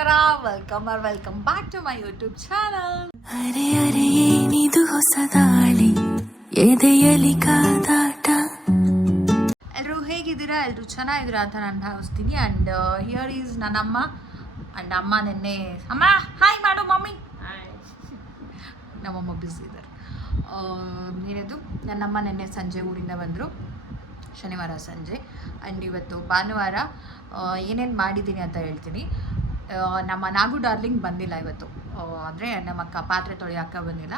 ನಮಸ್ಕಾರ. Welcome are welcome back to my YouTube channel ಅರೆ ಅರೆ ಏನಿದು ಹೊಸ ಗಾಳಿ ಎದೆಯಲಿ ಕಾದಾಟ? ಎಲ್ಲರೂ ಹೇಗಿದ್ದೀರಾ? ಎಲ್ಲರೂ ಚೆನ್ನಾಗಿದ್ದೀರಾ ಅಂತ ನಾನು ಭಾವಿಸ್ತೀನಿ. ಆ್ಯಂಡ್ ಹಿಯರ್ ಈಸ್ ನನ್ನಮ್ಮ. ಆ್ಯಂಡ್ ಅಮ್ಮ ನಿನ್ನೆ ಅಮ್ಮ ಹಾಯ್ ಮಾಡು ಮಮ್ಮಿ. ನಮ್ಮಮ್ಮ ಬ್ಯುಸಿ ಇದ್ದಾರೆ. ಏನಿದು? ನನ್ನಮ್ಮ ನಿನ್ನೆ ಸಂಜೆ ಊರಿಂದ ಬಂದರು. ಶನಿವಾರ ಸಂಜೆ. ಆ್ಯಂಡ್ ಇವತ್ತು ಭಾನುವಾರ ಏನೇನು ಮಾಡಿದ್ದೀನಿ ಅಂತ ಹೇಳ್ತೀನಿ. ನಮ್ಮ ನಾಗು ಡಾರ್ಲಿಂಗ್ ಬಂದಿಲ್ಲ ಇವತ್ತು. ಅಂದರೆ ನಮ್ಮ ಅಕ್ಕ ಪಾತ್ರೆ ತೊಳೆಯೋಕ್ಕ ಬಂದಿಲ್ಲ.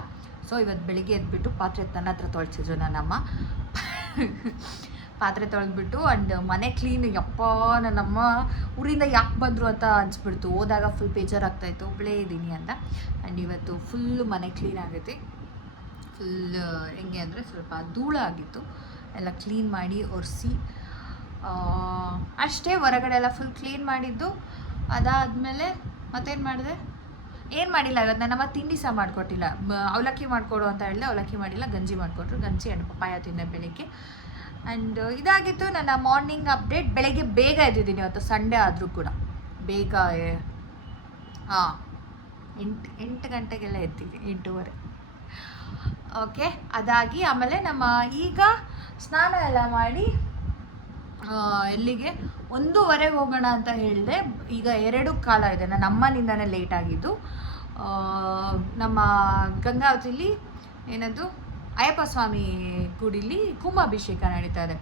ಸೊ ಇವತ್ತು ಬೆಳಿಗ್ಗೆ ಎದ್ಬಿಟ್ಟು ಪಾತ್ರೆ ನನ್ನ ಹತ್ರ ತೊಳ್ಸಿದ್ರು ನನ್ನಮ್ಮ. ಪಾತ್ರೆ ತೊಳೆದ್ಬಿಟ್ಟು ಆ್ಯಂಡ್ ಮನೆ ಕ್ಲೀನ್ ಯಪ್ಪ ನನ್ನಮ್ಮ. ಊರಿಂದ ಯಾಕೆ ಬಂದರು ಅಂತ ಅನಿಸ್ಬಿಡ್ತು. ಹೋದಾಗ ಫುಲ್ ಬೇಜಾರಾಗ್ತಾಯಿತ್ತು. ಒಬ್ಬಳೇ ಇದ್ದೀನಿ ಅಂತ. ಆ್ಯಂಡ್ ಇವತ್ತು ಫುಲ್ ಮನೆ ಕ್ಲೀನ್ ಆಗೈತಿ. ಫುಲ್ ಹೆಂಗೆ ಅಂದರೆ ಸ್ವಲ್ಪ ಧೂಳ ಆಗಿತ್ತು. ಎಲ್ಲ ಕ್ಲೀನ್ ಮಾಡಿ ಒರೆಸಿ. ಅಷ್ಟೇ ಹೊರಗಡೆ ಎಲ್ಲ ಫುಲ್ ಕ್ಲೀನ್ ಮಾಡಿದ್ದು. ಅದಾದಮೇಲೆ ಮತ್ತೇನು ಮಾಡಿದೆ? ಏನು ಮಾಡಿಲ್ಲ ಇವತ್ತು ನನ್ನಮ್ಮ ತಿಂಡಿ ಸಹ ಮಾಡಿಕೊಟ್ಟಿಲ್ಲ. ಅವಲಕ್ಕಿ ಮಾಡಿಕೊಡು ಅಂತ ಹೇಳಿದೆ, ಅವಲಕ್ಕಿ ಮಾಡಿಲ್ಲ, ಗಂಜಿ ಮಾಡಿಕೊಟ್ರು. ಗಂಜಿ ಆ್ಯಂಡ್ ಪಪ್ಪಾಯ ತಿಂದೆ ಬೆಳಿಗ್ಗೆ. ಆ್ಯಂಡ್ ಇದಾಗಿತ್ತು ನನ್ನ ಮಾರ್ನಿಂಗ್ ಅಪ್ಡೇಟ್ ಬೆಳಗ್ಗೆ ಬೇಗ ಎದ್ದಿದ್ದೀನಿ ಇವತ್ತು, ಸಂಡೇ ಆದರೂ ಕೂಡ. ಬೇಗ ಹಾಂ, ಎಂಟು ಎಂಟು ಗಂಟೆಗೆಲ್ಲ ಎದ್ದಿದ್ದೀನಿ ಎಂಟೂವರೆ. ಓಕೆ ಅದಾಗಿ ಆಮೇಲೆ ನಮ್ಮ ಈಗ ಸ್ನಾನ ಎಲ್ಲ ಮಾಡಿ ಎಲ್ಲಿಗೆ? ಒಂದೂವರೆಗೆ ಹೋಗೋಣ ಅಂತ ಹೇಳಿದೆ. ಈಗ ಎರಡು ಕಾಲ ಇದೆ. ನನ್ನ ಅಮ್ಮನಿಂದನೇ ಲೇಟ್ ಆಗಿದ್ದು. ನಮ್ಮ ಗಂಗಾವತಿಲಿ ಏನದು? ಅಯ್ಯಪ್ಪ ಸ್ವಾಮಿ ಗುಡಿಲಿ ಕುಂಭಾಭಿಷೇಕ ನಡೀತಾ ಇದೆ.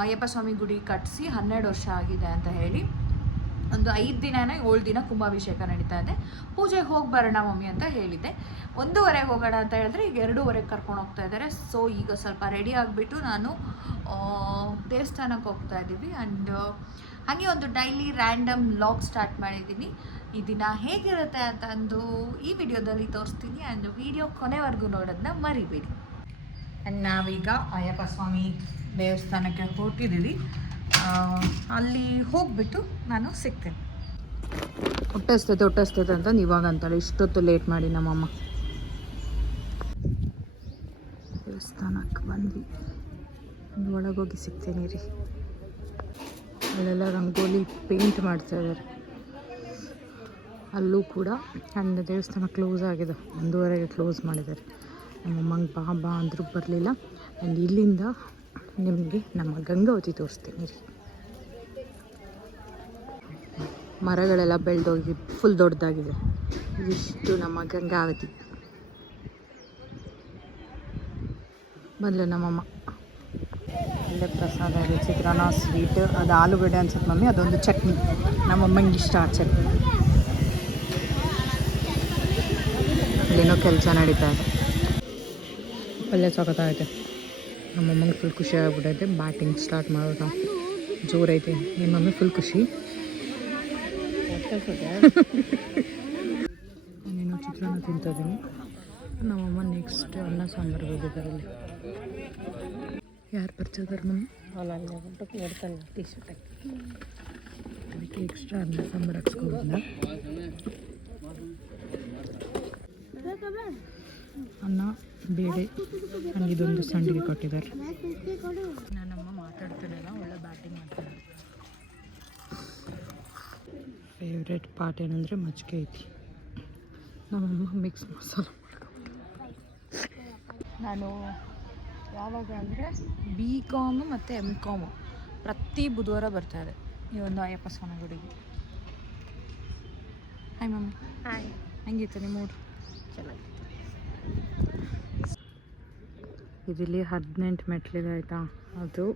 ಅಯ್ಯಪ್ಪ ಸ್ವಾಮಿ ಗುಡಿ ಕಟ್ಟಿಸಿ ಹನ್ನೆರಡು ವರ್ಷ ಆಗಿದೆ ಅಂತ ಹೇಳಿ. ಒಂದು ಐದು ದಿನನೇ ಏಳು ದಿನ ಕುಂಭಾಭಿಷೇಕ ನಡೀತಾ ಇದೆ. ಪೂಜೆಗೆ ಹೋಗಿ ಬರೋಣ ಮಮ್ಮಿ ಅಂತ ಹೇಳಿದ್ದೆ. ಒಂದೂವರೆಗೆ ಹೋಗೋಣ ಅಂತ ಹೇಳಿದ್ರೆ ಈಗ ಎರಡೂವರೆಗೆ ಕರ್ಕೊಂಡು ಹೋಗ್ತಾ ಇದ್ದಾರೆ. ಸೊ ಈಗ ಸ್ವಲ್ಪ ರೆಡಿ ಆಗಿಬಿಟ್ಟು ನಾನು ದೇವಸ್ಥಾನಕ್ಕೆ ಹೋಗ್ತಾ ಇದ್ದೀವಿ. ಆ್ಯಂಡ್ ಹಾಗೆ ಒಂದು ಡೈಲಿ ರ್ಯಾಂಡಮ್ ಲಾಗ್ ಸ್ಟಾರ್ಟ್ ಮಾಡಿದ್ದೀನಿ. ಈ ದಿನ ಹೇಗಿರುತ್ತೆ ಅಂತ ಅಂದು ಈ ವಿಡಿಯೋದಲ್ಲಿ ತೋರಿಸ್ತೀನಿ. ಆ್ಯಂಡ್ ವಿಡಿಯೋ ಕೊನೆವರೆಗೂ ನೋಡೋದನ್ನ ಮರಿಬೇಡಿ. ಆ್ಯಂಡ್ ನಾವೀಗ ಅಯ್ಯಪ್ಪ ಸ್ವಾಮಿ ದೇವಸ್ಥಾನಕ್ಕೆ ಹೊರಟಿದ್ದೀವಿ. ಅಲ್ಲಿ ಹೋಗ್ಬಿಟ್ಟು ನಾನು ಸಿಗ್ತೇನೆ. ಹೊಟ್ಟಸ್ತೈತೆ ಹೊಟ್ಟಸ್ತೈತೆ ಅಂತ ಇವಾಗ ಅಂತಾಳೆ ಇಷ್ಟೊತ್ತು ಲೇಟ್ ಮಾಡಿ ನಮ್ಮಮ್ಮ. ದೇವಸ್ಥಾನಕ್ಕೆ ಬಂದ್ವಿ. ಒಳಗೋಗಿ ಸಿಗ್ತೇನೆ ರೀ ಅಲ್ಲೆಲ್ಲ ರಂಗೋಲಿ ಪೇಂಟ್ ಮಾಡ್ತಾ ಇದ್ದಾರೆ. ಅಲ್ಲೂ ಕೂಡ ಆ್ಯಂಡ್ ದೇವಸ್ಥಾನ ಕ್ಲೋಸ್ ಆಗಿದೆ. ಒಂದೂವರೆಗೆ ಕ್ಲೋಸ್ ಮಾಡಿದ್ದಾರೆ. ನಮ್ಮಮ್ಮಂಗೆ ಬಾ ಬಾ ಅಂದರೂ ಬರಲಿಲ್ಲ. ಆ್ಯಂಡ್ ಇಲ್ಲಿಂದ ನಿಮಗೆ ನಮ್ಮ ಗಂಗಾವತಿ ತೋರಿಸ್ತೀನಿ ರೀ ಮರಗಳೆಲ್ಲ ಬೆಳೆದೋಗಿ ಫುಲ್ ದೊಡ್ಡದಾಗಿದೆ. ಇಷ್ಟು ನಮ್ಮ ಗಂಗಾವತಿ. ಬಂದ್ಲು ನಮ್ಮಮ್ಮ. ಅಲ್ಲೇ ಪ್ರಸಾದ ಇದೆ, ಚಿತ್ರಾನ್ನ ಸ್ವೀಟ್ ಅದು ಆಲೂಗಡ್ಡೆ ಅನ್ಸುತ್ತೆ ಮಮ್ಮಿ, ಅದೊಂದು ಚಟ್ನಿ. ನಮ್ಮಮ್ಮಂಗೆ ಇಷ್ಟ ಆ ಚಟ್ನಿ. ಅಲ್ಲೇನೋ ಕೆಲಸ ನಡೀತಾ ಇದೆ. ಪಲ್ಯ ಸಖತ್ತಾಗೈತೆ ನಮ್ಮಮ್ಮಂಗೆ ಫುಲ್ ಖುಷಿ ಆಗ್ಬಿಟ್ಟೈತೆ. ಬ್ಯಾಟಿಂಗ್ ಸ್ಟಾರ್ಟ್ ಮಾಡೋದು. ಜೋರೈತೆ. ನಿಮ್ಮ ಮಮ್ಮಿ ಫುಲ್ ಖುಷಿ. ನಾನೇನೋ ಚಿತ್ರಾನ್ನ ತಿಂತಾ ಇದ್ದೀನಿ ನಮ್ಮಮ್ಮ ನೆಕ್ಸ್ಟ್ ಅನ್ನ ಸಾಂಬಾರು ಹೋಗಿದ್ದಾರೆ ಅಲ್ಲಿ. ಯಾರು ಪರಿಚಯದಾರ ಮಮ್ಮಿ ನೋಡ್ತಾನೆ ಟೀ ಶರ್ಟ್ ಅದಕ್ಕೆ ಎಕ್ಸ್ಟ್ರಾ ಅನ್ನ ಸಾಂಬಾರು ಹಾಕ್ಸ್ಕೊಂಡಿಲ್ಲ ಅನ್ನ ಬೇಳೆ ನನಗಿದೊಂದು ಇದೊಂದು ಸಂಡಿಗೆ ಕೊಟ್ಟಿದ್ದಾರೆ. ನನ್ನಮ್ಮ ಮಾತಾಡ್ತಿರಲಿಲ್ಲ ಒಳ್ಳೆ ಬ್ಯಾಟಿಂಗ್ ಮಾಡ್ತಾರೆ ಫೇವ್ರೆಟ್ ಪಾರ್ಟ್ ಏನಂದರೆ ಮಜ್ಜಿಗೆ ಐತಿ. ನಮ್ಮಮ್ಮ ಮಿಕ್ಸ್ ಮಸಾಲ ನಾನು ಯಾವಾಗ ಅಂದರೆ ಬಿ ಕಾಮು ಮತ್ತು ಎಂ ಕಾಮು ಪ್ರತಿ ಬುಧವಾರ ಬರ್ತಾರೆ ಇದೆ. ಈ ಒಂದು ಅಯ್ಯಪ್ಪ ಸ್ವಾಮಿ ಗುಡಿಗೆ. ಹಾಯ್ ಮಮ್ಮಿ ಹಾಯ್ ಹೆಂಗಿತ್ತು ನಿಮ್ಮ ಊರು? ಚೆನ್ನಾಗಿತ್ತು. ಇದಿಲ್ಲಿ ಹದಿನೆಂಟು ಮೆಟ್ಲಿದೆ ಆಯಿತಾ? ಅದು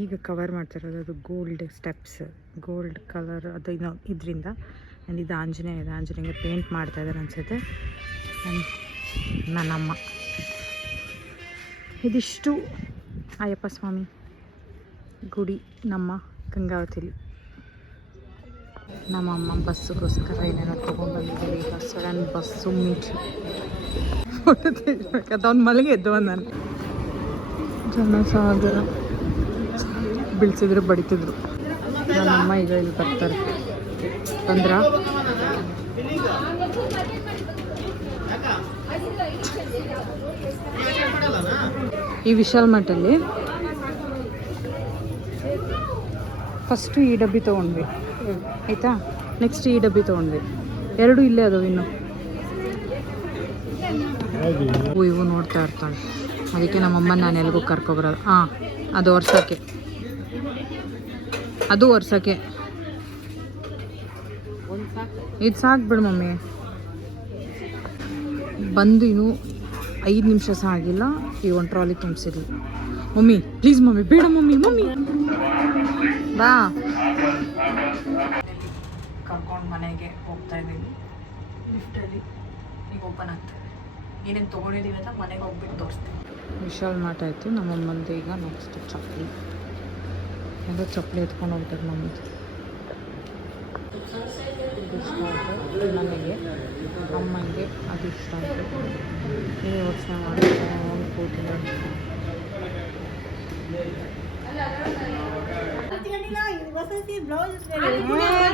ಈಗ ಕವರ್ ಮಾಡ್ತಿರೋದು ಅದು ಗೋಲ್ಡ್ ಸ್ಟೆಪ್ಸ್ ಗೋಲ್ಡ್ ಕಲರ್ ಅದು ಇದು ಇದರಿಂದ. ಆ್ಯಂಡ್ ಇದು ಆಂಜನೇಯ, ಇದೆ ಆಂಜನೇಯ ಪೇಂಟ್ ಮಾಡ್ತಾ ಇದ್ದಾರೆ ಅನಿಸುತ್ತೆ. ನನ್ನಮ್ಮ. ಇದಿಷ್ಟು ಅಯ್ಯಪ್ಪ ಸ್ವಾಮಿ ಗುಡಿ, ನಮ್ಮ ಗಂಗಾವತಿಲಿ. ನಮ್ಮಮ್ಮ ಬಸ್ಸಿಗೋಸ್ಕರ ಏನೇನೋ ತೊಗೊಂಡ್ಬಂದಿದ್ದೀವಿ ಈಗ ಸಡನ್ ಬಸ್ಸು ಮೀಟ್ರಿ. ಫೋಟೋ ತೆಗಿಬೇಕಂತ ಅವ್ನು ಮಲಗಿ ಎದ್ದು ನಾನು ಜನಸಾಗರ. ಬೆಳೆಸಿದ್ರು, ಬಡಿತಿದ್ರು. ನಮ್ಮಮ್ಮ ಈಗ ಇಲ್ಲಿ ಬರ್ತಾರೆ ಅಂದ್ರ ಈ ವಿಶಾಲ್ ಮಠಲ್ಲಿ ಫಸ್ಟು ಈ ಡಬ್ಬಿ ತಗೊಂಡ್ವಿ. ಆಯಿತಾ? ನೆಕ್ಸ್ಟ್ ಈ ಡಬ್ಬಿ ತಗೊಂಡ್ವಿ. ಎರಡು ಇಲ್ಲೇ ಅದಾವೆ ಇನ್ನು. ಇವು ನೋಡ್ತಾ ಇರ್ತಾಳೆ. ಅದಕ್ಕೆ ನಮ್ಮಮ್ಮ ನಾನು ಎಲ್ಗೂ ಕರ್ಕೊಬರೋದು. ಹಾಂ ಅದು ಒರ್ಸೋಕ್ಕೆ ಅದು ವರ್ಷಕ್ಕೆ. ಇದು ಸಾಕು ಬಿಡು ಮಮ್ಮಿ. ಬಂದು ಇನ್ನು ಐದು ನಿಮಿಷ ಸಹ ಆಗಿಲ್ಲ. ಈ ಒಂದು ಟ್ರಾಲಿ ತುಂಬಿಸಿದ್ವಿ ಮಮ್ಮಿ ಪ್ಲೀಸ್ ಮಮ್ಮಿ ಬೇಡ ಮಮ್ಮಿ ಮಮ್ಮಿ. ಬಾ. ಕರ್ಕೊಂಡು ಮನೆಗೆ ಹೋಗ್ತಾ ಇದ್ದೀವಿ ಲಿಫ್ಟಲ್ಲಿ ಈಗ ಓಪನ್ ಆಗ್ತದೆ. ಏನೇನು ತೊಗೊಂಡಿದ್ದೀವಿ ಅಂತ ಮನೆಗೆ ಹೋಗ್ಬಿಟ್ಟು ತೋರಿಸ್ತೀನಿ. ವಿಶಾಲ್ ಮಾಟ ಆಯಿತು ನಮ್ಮಮ್ಮಂದು ಈಗ ನೆಕ್ಸ್ಟ್ ಚಪ್ಪಲಿ ಎಲ್ಲ ಚಪ್ಪಲಿ ಎತ್ಕೊಂಡು ಹೋಗ್ತಾರೆ ನಮ್ಮದು ಇಷ್ಟ ಆಯಿತು ನನಗೆ ಅಮ್ಮಂಗೆ ಅದು ಇಷ್ಟ ಆಯಿತು ನೀವು ಯೋಚನೆ ಮಾಡ್ಕೊಂಡು ಕೂತಿಲ್ಲ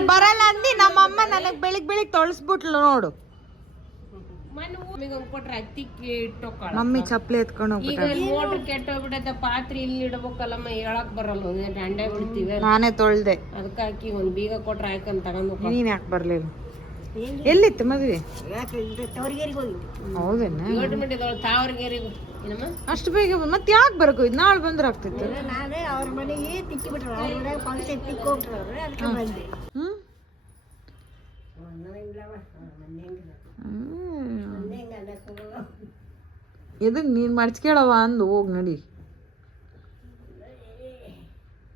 ಬರಲ್ಲ ಅಂದಿ ನಮ್ಮಮ್ಮ ನನಗೆ ಬೆಳಿಗ್ಗೆ ಬೆಳಿಗ್ಗೆ ತೊಳಸ್ಬಿಟ್ಲು ನೋಡು ಕೊಟ್ರೆ ಅತ್ತಿಕ್ಕೆ ಇಟ್ಟೋಕಳ ಮಮ್ಮಿ ಚಪ್ಪಲಿ ಎತ್ಕೊಂಡು ಈಗ ಹೋಗ್ಬಿಟ್ಟ ಮೋಟ್ರ್ ಕೆಟ್ಟೋಗ್ಬಿಟ್ಟೈತೆ ಪಾತ್ರೆ ಇಲ್ಲಿ ಇಡ್ಬೇಕಲ್ಲಮ್ಮ ಹೇಳಕ್ ಬರಲ್ಲ ದಂಡೆ ಬಿಡ್ತೀವಿ ನಾನೇ ತೊಳ್ದೆ. ಅದಕ್ಕೆ ಹಾಕಿ ಒಂದು ಬೀಗ ಕೊಟ್ರೆ ಹಾಕಂತ ತಗೊಂಡು ನೀನ್ ಯಾಕೆ ಬರ್ಲಿಲ್ಲ? ಎಲ್ಲಿತ್ತು ಮದ್ವೆ? ಹೌದೇನ? ಅಷ್ಟು ಬೇಗ ಮತ್ತೆ ಯಾಕೆ ಬರಕು ಇದು ನಾಳೆ ಬಂದ್ರೆ ಆಗ್ತಿತ್ತು. ನಾನೇ ಅವ್ರ ಮನೆಗೆ ತಿಕ್ಕಿ ಬಿಟ್ರು. ಅವ್ರ ಮನೆಗೆ ಫಂಕ್ಷನ್ ತಿಕ್ಕಿ ಹೋಗ್ರು ಅವ್ರು ಅದಕ್ಕೆ ಬಂದೆ ಹ್ಮ್. ಎದಕ್ ನೀನು ಮಡ್ಚ್ಕೇಳವ ಅಂದು, ಹೋಗಿ ನಡಿ.